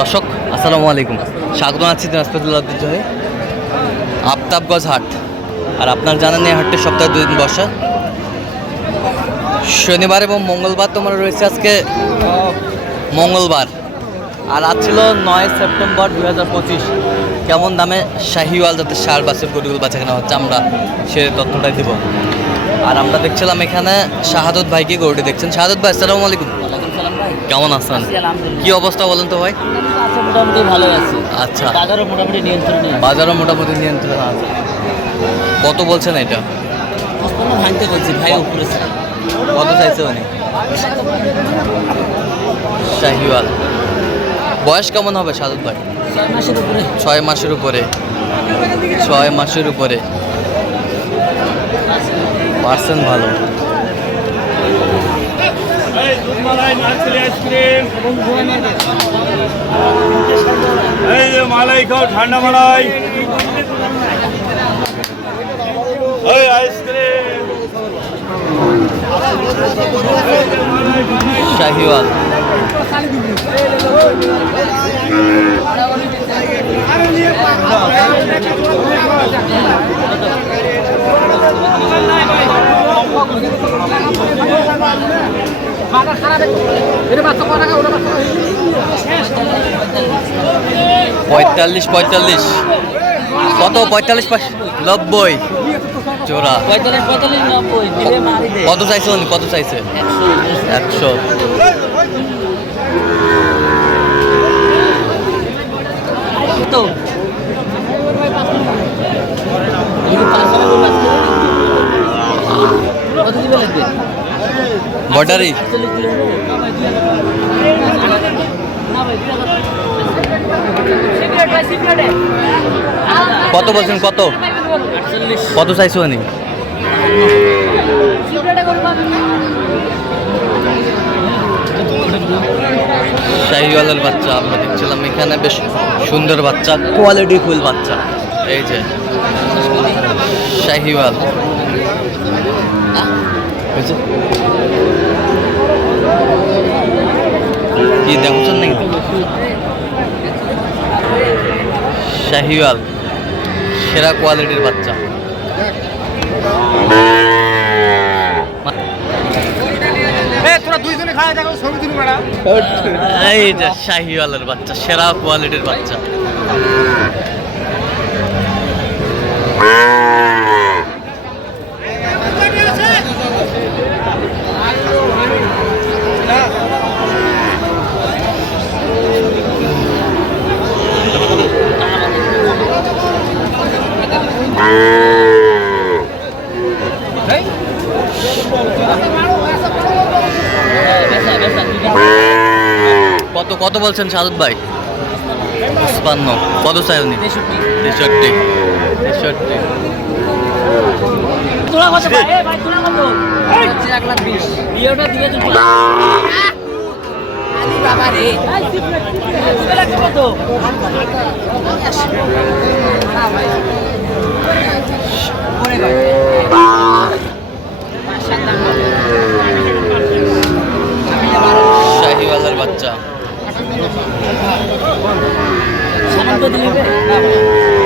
দর্শক, আসসালামু আলাইকুম। স্বাগত আছি দিনাজপুরুল্লাহ ঐতিহ্যে আফতাবগঞ্জ হাট। আর আপনার জানেন এই হাটটি সপ্তাহে দুই দিন বসে। শনিবার এবং মঙ্গলবার তোমার রয়েছে আজকে মঙ্গলবার। আর আজ ছিল নয় সেপ্টেম্বর দু হাজার পঁচিশ। কেমন দামে শাহিওয়াল যাতে সার বাসের গরুগুলো বাঁচা কেনা হচ্ছে আমরা সে তথ্যটাই দিব। আর আমরা দেখছিলাম এখানে শাহাদত ভাইকে গরুটি দেখছেন। শাহাদত ভাই, আসসালামু আলাইকুম। কেমন আছেন? আছি কি অবস্থা বলেন তো ভাই? মোটামুটি ভালো আছে। আচ্ছা। বাজারও মোটামুটি নিয়ন্ত্রণে আছে। বাজারও মোটামুটি নিয়ন্ত্রণ আছে। কত বলছেন এটা? ভাঙতে বলছি ভাই উপরে কত চাইছে উনি? শাহিওয়াল। বয়স কেমন হবে সাদত ভাই? ছয় মাসের উপরে। ছয় মাসের উপরে। ছয় মাসের উপরে। পার্সেন্ট ভালো। এই যে মালাই খাও ঠান্ডা মালাই। এই আইসক্রিম। শাহিওয়াল। পঁয়তাল্লিশ পঁয়তাল্লিশ। কত? পঁয়তাল্লিশ নব্বই। জোড়া। কত চাইছে কত চাইছে? একশো। তো বর্ডারি। কত বলছেন, কত? কত চাইছে উনি? শাহিওয়ালের বাচ্চা, আমরা দেখছিলাম এখানে বেশ সুন্দর বাচ্চা কোয়ালিটি ফুল বাচ্চা। এই যে, শাহিওয়াল। কি দেখছেন নাকি? শাহিওয়াল সেরা কোয়ালিটির বাচ্চা। শাহিওয়ালের বাচ্চা সেরা কোয়ালিটির বাচ্চা। কত বলছেন সাদত ভাই? পঁচপান্ন। কত চাই উনি? তেষট্টি। তেষট্টি। তেষট্টি তোলা কত ভাই এ ভাই তোলা কত হচ্ছে এক লাখ বিশ বিয়েটা দিয়ে দিন আলি বাবা রে দিবে লাগবে কত না ভাই পরে ভাই শাহিওয়ালের বাচ্চা সামান তো দিলে না ভাই তাকে নিয়ে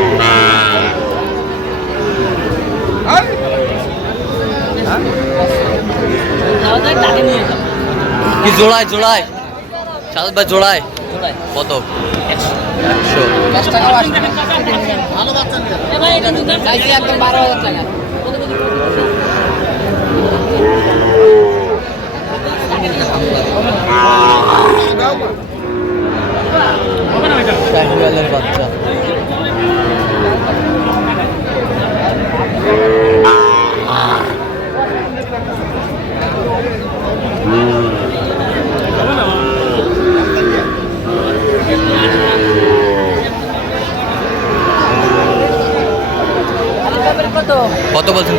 যাও কি জোড়ায় জোড়ায়? সাদত ভাই জোড়ায়? কত? একশো। একশো দশ টাকা ভালো বাচ্চা একদম বারো হাজার টাকা।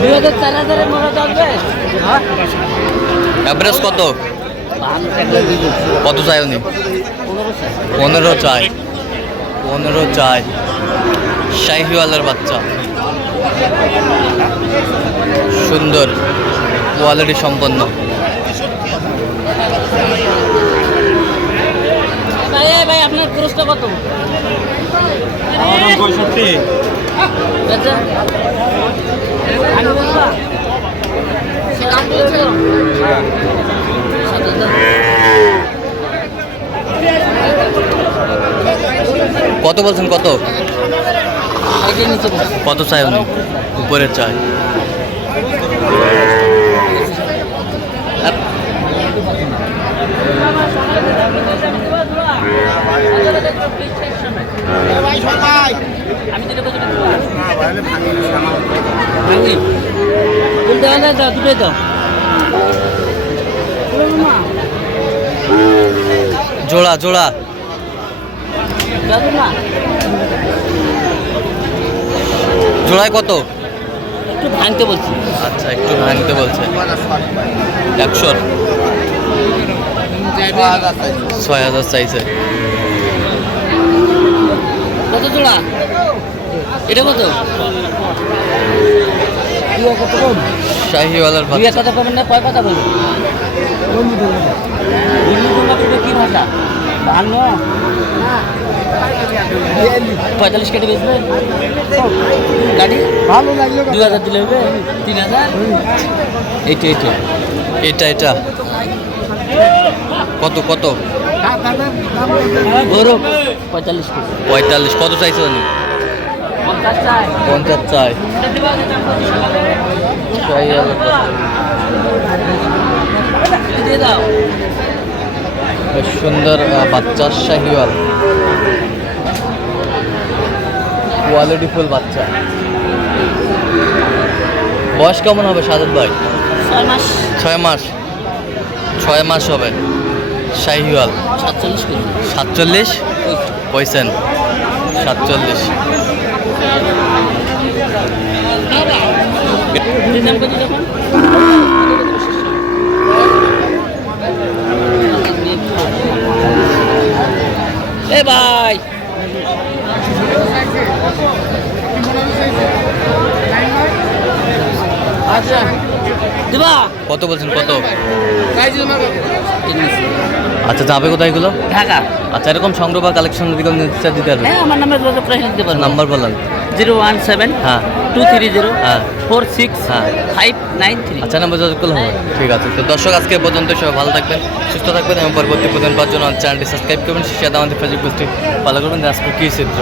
দুই হাজার চার হাজারের মতো চলবে? এভারেজ কত? কত চাই উনি? পনেরো চাই। পনেরো চাই। শাহিওয়ালের বাচ্চা। সুন্দর। কোয়ালিটি সম্পন্ন। ভাই ভাই আপনার পুরস্কার কত? পঁয়ষট্টি। কত বলছেন কত? কত চাই উনি? উপরে চাই। জোড়া জোড়া। জোড়ায় কত? একটু ভাঙতে বলছি। আচ্ছা একটু ভাঙতে বলছে। একশো। ছয় হাজার চাইছে কত জোড়া? এটা কত? শাহিওয়ালার দুই কথা কমেন না কয় কথা বলব হিন্দু দুর্গা পুজো কি ভাষা? ভাঙ পঁয়তাল্লিশ কেটে বেচবে? গাড়ি? ভালো লাগল দুই হাজার দিলে হবে? তিন হাজার? এইটা এইটা এটা এটা। কত কত? ওরও পঁয়তাল্লিশ পঁয়তাল্লিশ কত চাইছে? উনি পঞ্চাশ চাই। চাই। দাও। বেশ সুন্দর বাচ্চা শাহিওয়াল। কোয়ালিটি ফুল বাচ্চা। বয়স কেমন হবে সাজাদ ভাই? ছয় মাস। ছয় মাস। হবে। শাহিওয়াল। সাতচল্লিশ সাতচল্লিশ? কইছেন সাতচল্লিশ। এ ভাই। আচ্ছা। কত বলছেন কত? আচ্ছা যাবে কোথায় এগুলো? ঢাকা। আচ্ছা এরকম সংগ্রহ বা কালেকশন দিকে নিতে দিতে পারবে। হ্যাঁ আমার নামে যোগাযোগ করে দিতে পারব। নাম্বার বলেন। জিরো ওয়ান সেভেন হ্যাঁ। টু থ্রি জিরো হ্যাঁ। ফোর সিক্স হ্যাঁ। Five nine three. আচ্ছা নাম্বার যোগাযোগ করলে হবে। ঠিক আছে। তো দর্শক আজকে পর্যন্ত সবাই ভালো থাকবেন সুস্থ থাকবেন এবং পরবর্তী প্রতিদিন পাওয়ার জন্য চ্যানেলটি সাবস্ক্রাইব করবেন। সাথে আমাদের ফেসবুক পেজটি ফলো করবেন। আজকে কী চিত্র